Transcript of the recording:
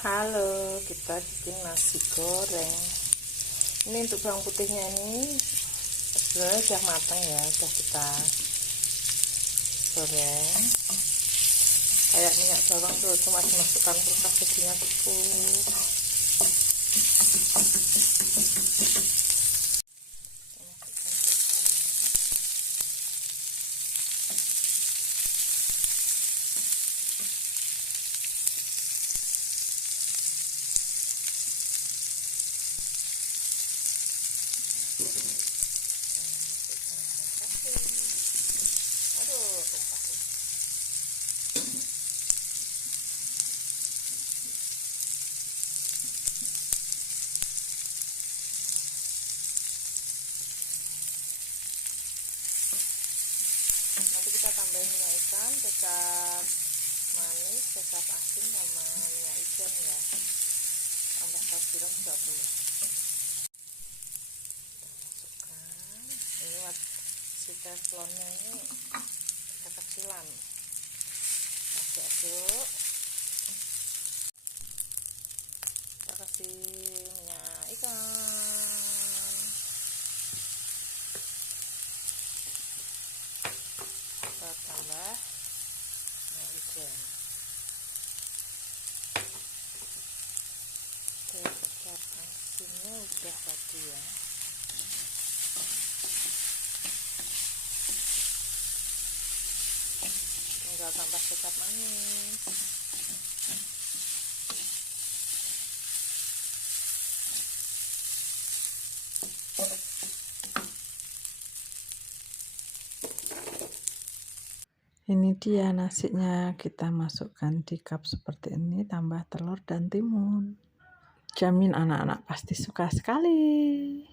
Halo, kita bikin nasi goreng. Ini untuk bawang putihnya ini sebenarnya sudah matang ya, sudah kita goreng. Kayak minyak bawang tuh cuma dimasukkan kulkas jadinya cukup. Aduh, tumpah tuh. Nanti kita tambahin minyak ikan, kecap manis, kecap asin sama minyak ikan ya. Tambah saus tiram juga boleh. Masukkan. Ini si teflonnya ini kekecilan. Aduk-aduk. Kita kasih minyak ikan. Kita tambah minyak ikan. Kecap asinnya udah tadi ya. Tinggal tambah kecap manis. Ini dia nasinya, kita masukkan di cup seperti ini, tambah telur dan timun. Jamin anak-anak pasti suka sekali.